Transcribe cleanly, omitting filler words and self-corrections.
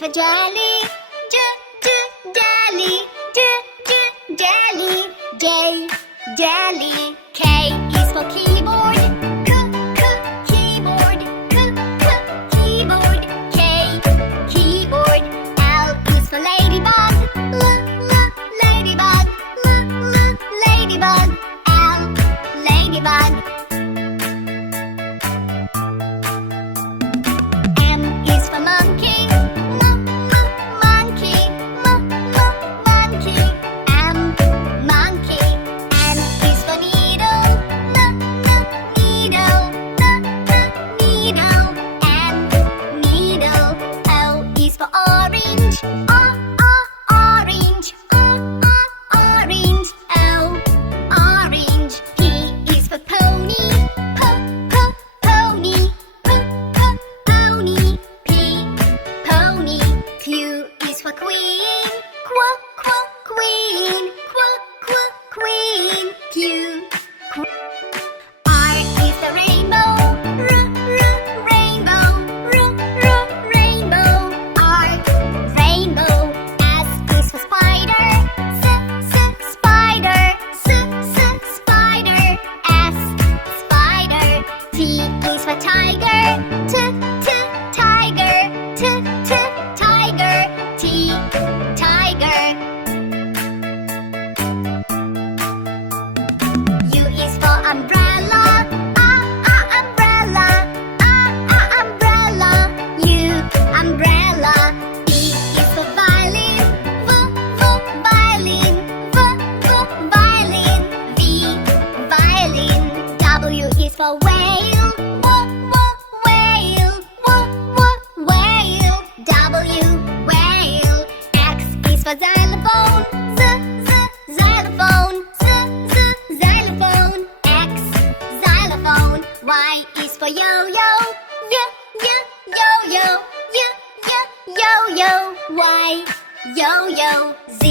for jelly. Jelly. Jelly. Jelly. K is for keyboard. Keyboard. Keyboard. K, keyboard. L is for ladybug. Ladybug. Ladybug. L, ladybug. M is for monkey. Monkey. Monkey. M, monkey. N is for needle. Needle. Needle. N, needle. O is for orange. Orange. Orange. O, orange. P is for pony. Pony. Pony. P, pony. Q is for queen. Queen. Queen. Q. R is the rainbow. Rainbow. Rainbow. R, rainbow. S is for spider. Spider. Spider. S, spider. T is for tiger. Tiger. Tiger. T, tiger. U is for umbrella. Umbrella. Umbrella. U, umbrella. V is for violin. Violin. Violin. V, violin. W is for whale. Whale. Whale. W, whale. X is for xylophone. Xylophone. Xylophone. X, xylophone. Y is for yo-yo. Yo-yo. Y, yo-yo. Z